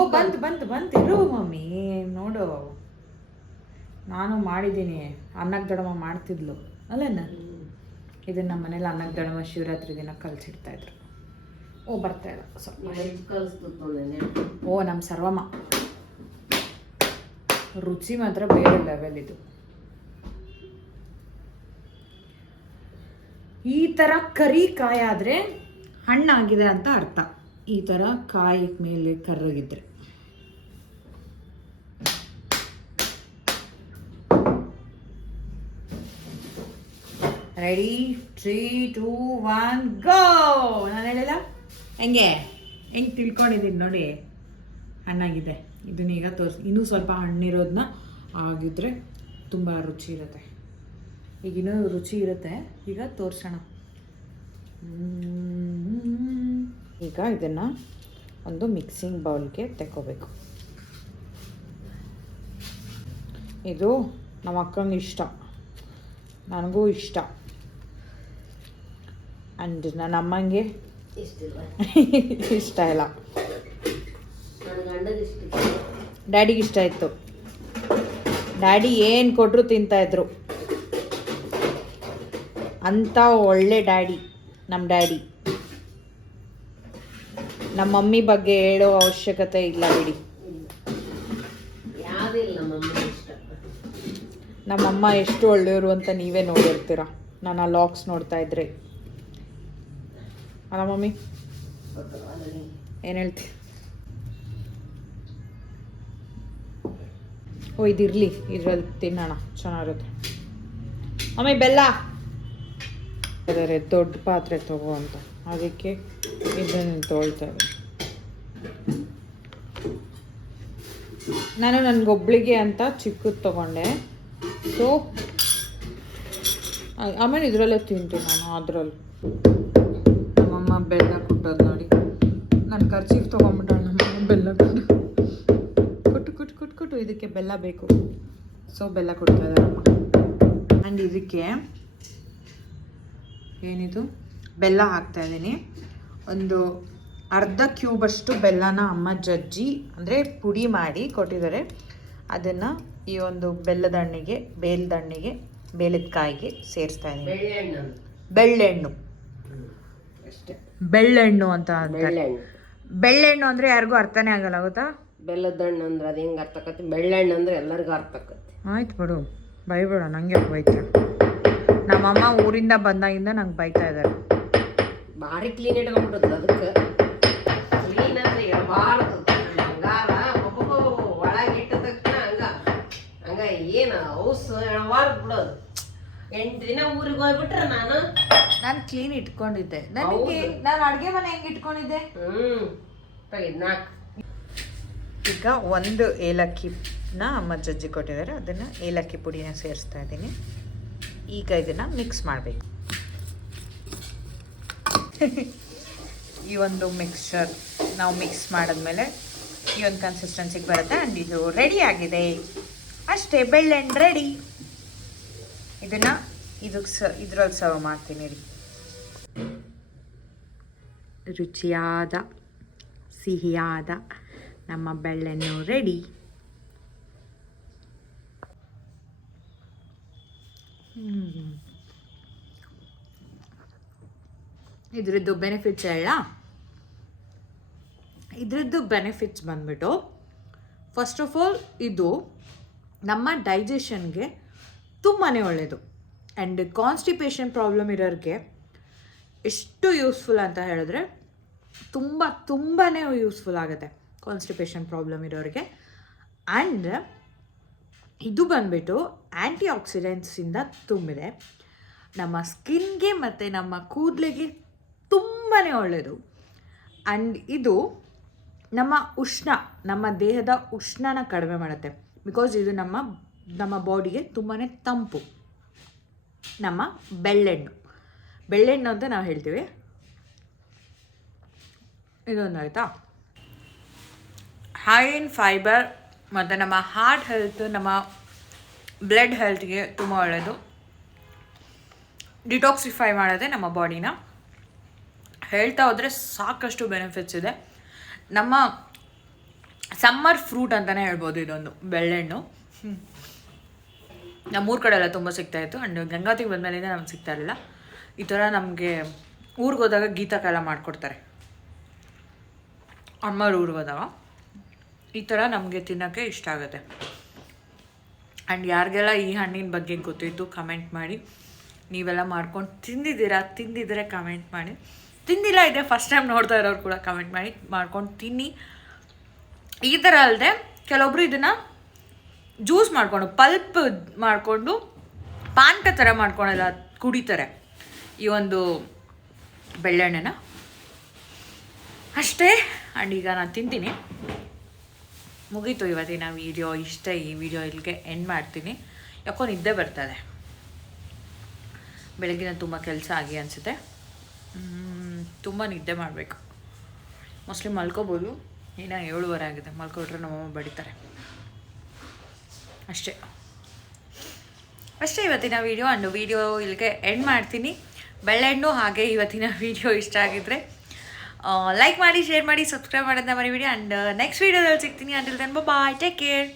ಓ ಬಂತು ಬಂತು ಬಂತು. ಇರು ಮಮ್ಮಿ ನೋಡು. ನಾನು ಮಾಡಿದ್ದೀನಿ. ಅನ್ನಕ್ಕೆ ದಡಮ ಮಾಡ್ತಿದ್ಲು. ಅಲ್ಲೇನ? ಇದನ್ನ ನಮ್ಮ ಮನೇಲಿ ಅನ್ನಕ್ಕೆ ದಡಮ ಶಿವರಾತ್ರಿ ದಿನ ಕಲ್ಸಿಡ್ತಾ ಇದ್ರು. ಓ ಬರ್ತಾ ಇಲ್ಲ. ಸ್ವಲ್ಪ ಓ ನಮ್ಮ ಸರ್ವಮ್ಮ. ರುಚಿ ಮಾತ್ರ ಬೇರೆ ಲೆವೆಲ್ ಇದು. ಈ ಥರ ಕರಿ ಕಾಯಿ ಆದರೆ ಹಣ್ಣಾಗಿದೆ ಅಂತ ಅರ್ಥ. ಈ ಥರ ಕಾಯಿ ಮೇಲೆ ಕರ್ರಗಿದ್ರೆ. Ready three two one go ನಾನು ಹೇಳಿಲ್ಲ? ಹೆಂಗೆ? ಹೆಂಗೆ ತಿಳ್ಕೊಂಡಿದ್ದೀನಿ ನೋಡಿ. ಹಣ್ಣಾಗಿದೆ. ಇದನ್ನ ಈಗ ತೋರಿಸಿ ಇನ್ನೂ ಸ್ವಲ್ಪ ಹಣ್ಣಿರೋದನ್ನ ಆಗಿದ್ರೆ ತುಂಬ ರುಚಿ ಇರುತ್ತೆ. ಈಗ ಇನ್ನೂ ರುಚಿ ಇರುತ್ತೆ. ಈಗ ತೋರಿಸೋಣ. ಈಗ ಇದನ್ನು ಒಂದು ಮಿಕ್ಸಿಂಗ್ ಬೌಲ್ಗೆ ತೆಕ್ಕೋಬೇಕು. ಇದು ನಮ್ಮ ಅಕ್ಕಂಗೆ ಇಷ್ಟ. ನನಗೂ ಇಷ್ಟ. ಆ್ಯಂಡ್ ನನ್ನ ಅಮ್ಮಂಗೆ ಇಷ್ಟ ಇಲ್ಲ. ಡ್ಯಾಡಿಗೆ ಇಷ್ಟ ಇತ್ತು. ಡ್ಯಾಡಿ ಏನು ಕೊಟ್ಟರು ತಿಂತಾಯಿದ್ರು ಅಂಥ ಒಳ್ಳೆ ಡ್ಯಾಡಿ ನಮ್ಮ ಡ್ಯಾಡಿ. ನಮ್ಮ ಮಮ್ಮಿ ಬಗ್ಗೆ ಹೇಳೋ ಅವಶ್ಯಕತೆ ಇಲ್ಲ ಬಿಡಿ. ನಮ್ಮಮ್ಮ ಎಷ್ಟು ಒಳ್ಳೆಯವರು ಅಂತ ನೀವೇ ನೋಡಿರ್ತೀರ. ನಾನು ಆ ಲಾಕ್ಸ್ ನೋಡ್ತಾ ಇದ್ರೆ. ಅಲ್ಲ ಮಮ್ಮಿ ಏನು ಹೇಳ್ತಿ ಓ ಇದಿರಲಿ ಇದ್ರಲ್ಲಿ ತಿನ್ನೋಣ ಚೆನ್ನಾಗಿರುತ್ತೆ ಮಮ್ಮಿ ಬೆಲ್ಲ ದೊಡ್ಡ ಪಾತ್ರೆ ತಗೋ ಅಂತ ಅದಕ್ಕೆ ಇದನ್ನು ತೊಳ್ತಾ ಇದ್ದೀನಿ ನಾನು ನನಗೊಬ್ಳಿಗೆ ಅಂತ ಚಿಕ್ಕದು ತಗೊಂಡೆ ಸೊ ಆಮೇಲೆ ಇದರಲ್ಲೇ ತಿಂತೀನಿ ನಾನು ಅದರಲ್ಲಿ ಬೆಲ್ಲ ಕುಟ್ಟೋದು ನೋಡಿ. ನಾನು ಖರ್ಚಿಗೆ ತೊಗೊಂಬಿಟ್ಟಾಳೆ ನಮ್ಮ ಬೆಲ್ಲ ಕೊಟ್ಟು ಕೊಟ್ಟು ಕೊಟ್ಟು ಕೊಟ್ಟು ಕೊಟ್ಟು ಇದಕ್ಕೆ ಬೆಲ್ಲ ಬೇಕು. ಸೊ ಬೆಲ್ಲ ಕೊಡ್ತಾ ಇದ್ದಾರಮ್ಮ ಆ್ಯಂಡ್ ಇದಕ್ಕೆ ಏನಿದು? ಬೆಲ್ಲ ಹಾಕ್ತಾ ಇದ್ದೀನಿ. ಒಂದು ಅರ್ಧ ಕ್ಯೂಬಷ್ಟು ಬೆಲ್ಲನ ಅಮ್ಮ ಜಜ್ಜಿ ಅಂದರೆ ಪುಡಿ ಮಾಡಿ ಕೊಟ್ಟಿದ್ದಾರೆ. ಅದನ್ನು ಈ ಒಂದು ಬೆಲ್ಲದ ಹಣ್ಣಿಗೆ ಬೇಲದ ಕಾಯಿಗೆ ಸೇರಿಸ್ತಾ ಇದ್ದೀನಿ. ಬೆಳ್ಳೆಣ್ಣು. ಅಷ್ಟೇ. ಬೆಳ್ಳೆಣ್ಣು ಅಂತ ಅಂತಾರೆ. ಬೆಳ್ಳೆಣ್ಣು. ಬೆಳ್ಳೆಣ್ಣು ಅಂದರೆ ಯಾರಿಗೂ ಅರ್ಥನೇ ಆಗಲ್ಲ ಗೊತ್ತಾ? ಬೆಲ್ಲದ ಹಣ್ಣು ಅಂದ್ರೆ ಅದು ಹೆಂಗೆ ಅರ್ಥ ಆಕತಿ ಬೆಳ್ಳೆಣ್ಣು ಅಂದ್ರೆ ಎಲ್ಲರಿಗೂ ಅರ್ಥ ಆಕತಿ ಆಯ್ತು ಬಿಡು ಬೈಬೇಡ ನಂಗೆ ಬೈತಾರೆ ನಮ್ಮಮ್ಮ ಊರಿಂದ ಬಂದಾಗಿಂದ ನಂಗೆ ಬೈತಾ ಇದ್ದಾರೆ ಭಾರಿ ಕ್ಲೀನ್ ಇಟ್ಕೊಂಡ್ಬಿಟ್ಟದ ಅದಕ್ಕೆ. ಕ್ಲೀನ್ ಅಂದ್ರೆ ಇರಬಾರ್ದು ಹಂಗಾರ ಒಬ್ಬೊಬ್ಬ ಒಳಗೆ ಇಟ್ಟ ತಕ್ಷಣ ಹಂಗ. ಹಂಗ ಏನು ಔಸ್ ಇರಬಾರ್ದು ಬಿಡೋದು ಎಂಟು ದಿನ ಊರಿಗೆ ಹೋಗ್ಬಿಟ್ರೆ ನಾನು? ನಾನು ಕ್ಲೀನ್ ಇಟ್ಕೊಂಡಿದ್ದೆ. ನನಗೆ ನಾನು ಅಡುಗೆ ಮನೆ ಹೆಂಗೆ ಇಟ್ಕೊಂಡಿದ್ದೆ? ಹ್ಮ್. ತೆಗಿದ್ ನಾಲ್ಕು ಈಗ ಒಂದು ಏಲಕ್ಕಿ ಏಲಕ್ಕಿನ ಅಮ್ಮ ಜಜ್ಜಿ ಕೊಟ್ಟಿದ್ದಾರೆ. ಅದನ್ನು ಏಲಕ್ಕಿ ಪುಡಿನ ಸೇರಿಸ್ತಾ ಇದ್ದೀನಿ. ಈಗ ಇದನ್ನು ಮಿಕ್ಸ್ ಮಾಡಬೇಕು. ಈ ಒಂದು ಮಿಕ್ಸ್ಚರ್ ನಾವು ಮಿಕ್ಸ್ ಮಾಡಿದ್ಮೇಲೆ ಈ ಒಂದು ಕನ್ಸಿಸ್ಟೆನ್ಸಿಗೆ ಬರುತ್ತೆ. ಆ್ಯಂಡ್ ಇದು ರೆಡಿ ಆಗಿದೆ. ಅಷ್ಟೇ ಬೆಳ್ಳೆಣ್ಣೆ ರೆಡಿ ಇದನ್ನು ಇದಕ್ಕೆ ಸ ಇದ್ರಲ್ಲಿ ಸರ್ವ್ ಮಾಡ್ತೀನಿ ರೀ. ರುಚಿಯಾದ, ಸಿಹಿಯಾದ ನಮ್ಮ ಬೆಳ್ಳೆಣ್ಣು ರೆಡಿ ಇದ್ರದ್ದು ಬೆನಿಫಿಟ್ಸ್ ಹೇಳ. ಇದ್ರದ್ದು ಬೆನಿಫಿಟ್ಸ್ ಬಂದ್ಬಿಟ್ಟು ಫಸ್ಟ್ ಆಫ್ ಆಲ್ ಇದು ನಮ್ಮ ಡೈಜೆಷನ್ಗೆ ತುಂಬಾ ಒಳ್ಳೆಯದು ಆ್ಯಂಡ್ ಕಾನ್ಸ್ಟಿಪೇಷನ್ ಪ್ರಾಬ್ಲಮ್ ಇರೋರಿಗೆ ಎಷ್ಟು ಯೂಸ್ಫುಲ್ ಅಂತ ಹೇಳಿದ್ರೆ ತುಂಬ ತುಂಬಾ ಯೂಸ್ಫುಲ್ ಆಗುತ್ತೆ ಕಾನ್ಸ್ಟಿಪೇಷನ್ ಪ್ರಾಬ್ಲಮ್ ಇರೋರಿಗೆ. ಆ್ಯಂಡ್ ಇದು ಬಂದ್ಬಿಟ್ಟು ಆ್ಯಂಟಿ ಆಕ್ಸಿಡೆಂಟ್ಸಿಂದ ತುಂಬಿದೆ. ನಮ್ಮ ಸ್ಕಿನ್ಗೆ ಮತ್ತು ನಮ್ಮ ಕೂದಲಿಗೆ ತುಂಬಾ ಒಳ್ಳೆಯದು ಆ್ಯಂಡ್ ಇದು ನಮ್ಮ ಉಷ್ಣ, ನಮ್ಮ ದೇಹದ ಉಷ್ಣನ ಕಡಿಮೆ ಮಾಡುತ್ತೆ. ಬಿಕಾಸ್ ಇದು ನಮ್ಮ ನಮ್ಮ ಬಾಡಿಗೆ ತುಂಬಾ ತಂಪು. ನಮ್ಮ ಬೆಳ್ಳೆಣ್ಣು. ಬೆಳ್ಳೆಣ್ಣು ಅಂತ ನಾವು ಹೇಳ್ತೀವಿ. ಇದೊಂದು ಆಯಿತಾ? ಹೈ ಇನ್ ಫೈಬರ್ ಮತ್ತು ನಮ್ಮ ಹಾರ್ಟ್ ಹೆಲ್ತ್ ನಮ್ಮ ಬ್ಲಡ್ ಹೆಲ್ತ್ಗೆ ತುಂಬ ಒಳ್ಳೆಯದು ಡಿಟಾಕ್ಸಿಫೈ ಮಾಡೋದೇ ನಮ್ಮ ಬಾಡಿನ ಹೇಳ್ತಾ ಹೋದರೆ ಸಾಕಷ್ಟು ಬೆನಿಫಿಟ್ಸ್ ಇದೆ. ನಮ್ಮ ಸಮ್ಮರ್ ಫ್ರೂಟ್ ಅಂತಲೇ ಹೇಳ್ಬೋದು ಇದೊಂದು, ಬೆಳ್ಳೆಣ್ಣು. ನಮ್ಮೂರ ಕಡೆ ಎಲ್ಲ ತುಂಬ ಸಿಗ್ತಾಯಿತ್ತು ಆ್ಯಂಡ್ ಗಂಗಾತಿ ಬಂದಮೇಲಿಂದ ನಮ್ಗೆ ಸಿಗ್ತಾ ಇರಲಿಲ್ಲ. ಈ ಥರ ನಮಗೆ ಊರಿಗೆ ಹೋದಾಗ ಗೀತಕಾಲ ಮಾಡಿಕೊಡ್ತಾರೆ. ಅಮ್ಮರ ಊರಿಗೆ ಹೋದಾಗ. ಈ ಥರ ನಮಗೆ ತಿನ್ನೋಕ್ಕೆ ಇಷ್ಟ ಆಗುತ್ತೆ. ಆ್ಯಂಡ್ ಯಾರಿಗೆಲ್ಲ ಈ ಹಣ್ಣಿನ ಬಗ್ಗೆ ಗೊತ್ತಿತ್ತು ಕಮೆಂಟ್ ಮಾಡಿ. ನೀವೆಲ್ಲ ಮಾಡ್ಕೊಂಡು ತಿಂದಿದ್ದೀರಾ? ತಿಂದಿದ್ರೆ ಕಮೆಂಟ್ ಮಾಡಿ. ತಿಂದಿಲ್ಲ, ಇದೆ ಫಸ್ಟ್ ಟೈಮ್ ನೋಡ್ತಾ ಇರೋರು ಕೂಡ ಕಮೆಂಟ್ ಮಾಡಿ. ಮಾಡ್ಕೊಂಡು ತಿನ್ನಿ. ಈ ಥರ ಅಲ್ಲದೆ ಕೆಲವೊಬ್ರು ಇದನ್ನು ಜ್ಯೂಸ್ ಮಾಡಿಕೊಂಡು, ಪಲ್ಪ್ ಮಾಡಿಕೊಂಡು, ಪಾನ್ಕ ಥರ ಮಾಡ್ಕೊಂಡೆಲ್ಲ ಕುಡಿತಾರೆ. ಈ ಒಂದು ಬೆಳ್ಳೆಣ್ಣೆನ. ಅಷ್ಟೇ ಆ್ಯಂಡ್ ಈಗ ನಾನು ತಿಂತೀನಿ. ಮುಗೀತು ಇವತ್ತಿನ ವೀಡಿಯೋ ಇಷ್ಟ ಈ ವಿಡಿಯೋ ಇಲ್ಲಿಗೆ ಎಂಡ್ ಮಾಡ್ತೀನಿ. ಯಾಕೋ ನಿದ್ದೆ ಬರ್ತದೆ. ಬೆಳಗಿನ ತುಂಬ ಕೆಲಸ ಆಗಿ ಅನಿಸುತ್ತೆ. ತುಂಬ ನಿದ್ದೆ ಮಾಡಬೇಕು. ಮೋಸ್ಟ್ಲಿ ಮಲ್ಕೋಬೋದು. ಇನ್ನೂ ಏಳುವರೆ ಆಗಿದೆ. ಮಲ್ಕೊಂಡ್ರೆ ನಮ್ಮಮ್ಮ ಬಡಿತಾರೆ. ಅಷ್ಟೇ. ಅಷ್ಟೇ ಇವತ್ತಿನ ವೀಡಿಯೋ ಅಂಡ್ ವೀಡಿಯೋ ಇಲ್ಲಿಗೆ ಎಂಡ್ ಮಾಡ್ತೀನಿ. ಬೆಳ್ಳೆಣ್ಣು ಹಾಗೆ ಇವತ್ತಿನ ವೀಡಿಯೋ ಇಷ್ಟ ಆಗಿದ್ರೆ ಲೈಕ್ ಮಾಡಿ ಶೇರ್ ಮಾಡಿ ಸಬ್ಸ್ಕ್ರೈಬ್ ಮಾಡೋದನ್ನ ಮರಿಬೇಡಿ. ಆ್ಯಂಡ್ ನೆಕ್ಸ್ಟ್ ವೀಡಿಯೋದಲ್ಲಿ ಸಿಗ್ತೀನಿ. Until then bye take care